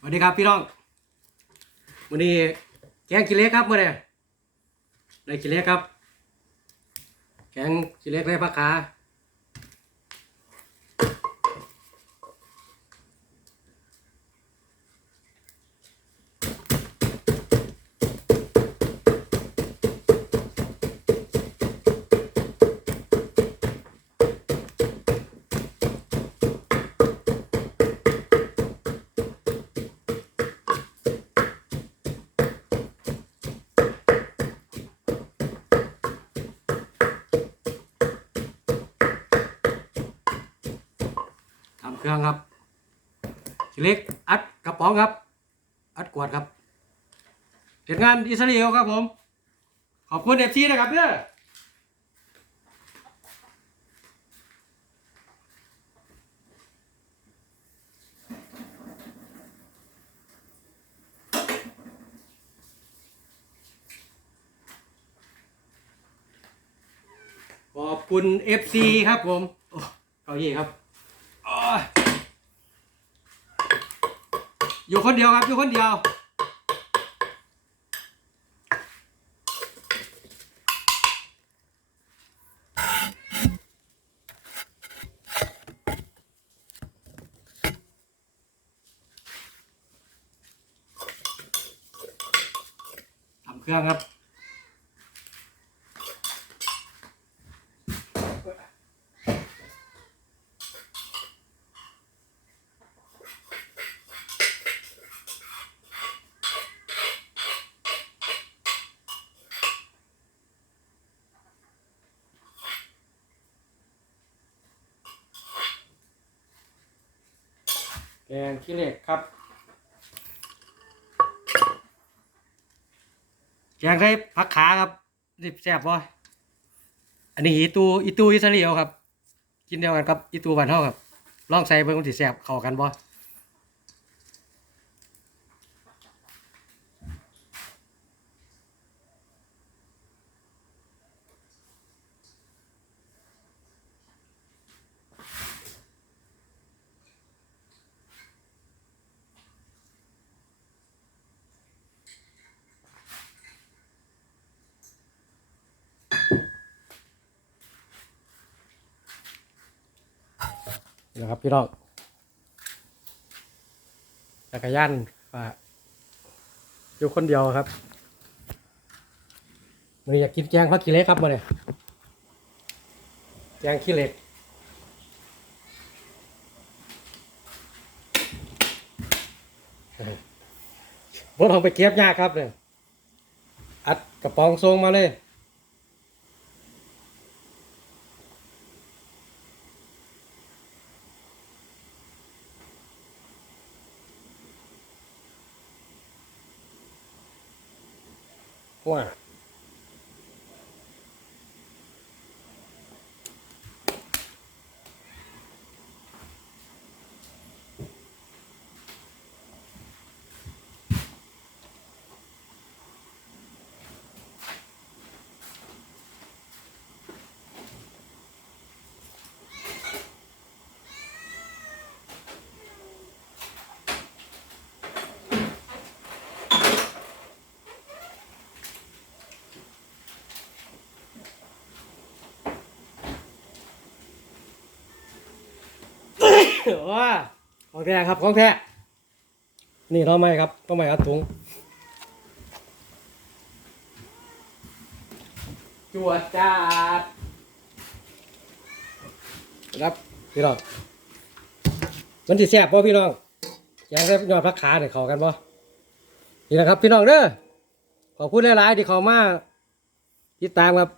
สวัสดีครับพี่น้องวันนี้แกงกิเล็กครับเมื่อนี้ได้กิเล็กครับ แกงกิเล็กได้ผักขา เครื่องครับกิเล็กอัดกระป๋องครับ อัดกวดครับเสร็จงานอิสราเอลครับผม ขอบคุณเอฟซีนะครับเนี่ยขอบคุณเอฟซีครับผม โอ้เก้าอี้ครับ โอ้ย อยู่คนเดียวครับ อยู่คนเดียวทำเครื่องครับ แกงขี้เหล็กครับ แกงใช้ผักขาครับสิบแซ่บบ่อันนี้อีตูอีตูอิสราเอลครับ กินเดียวกันครับอีตูบ้านเฮาครับ ลองใส่เบิ่งมันสิแซ่บเข้ากันบ่ นะครับพี่น้องจักรยานว่าอยู่คนเดียวครับมันอยากกินแกงผักขี้เล็กครับมาเนี่ยแกงขี้เหล็กบ่ต้องไปเก็บยากครับเนี่ยอัดกระป๋องทรงมาเลย ว่า ว่าของแท้ครับของแท้นี่เราไม่ครับต้องไม่อัดถุงจวดจาดครับพี่น้องมันสิแซ่บป่ะพี่น้องแกงได้ยอดพักขาเนี่ยเขากันป่ะนี่แหละครับพี่น้องเด้อขอบคุณหลายๆที่เขามาติดตามครับ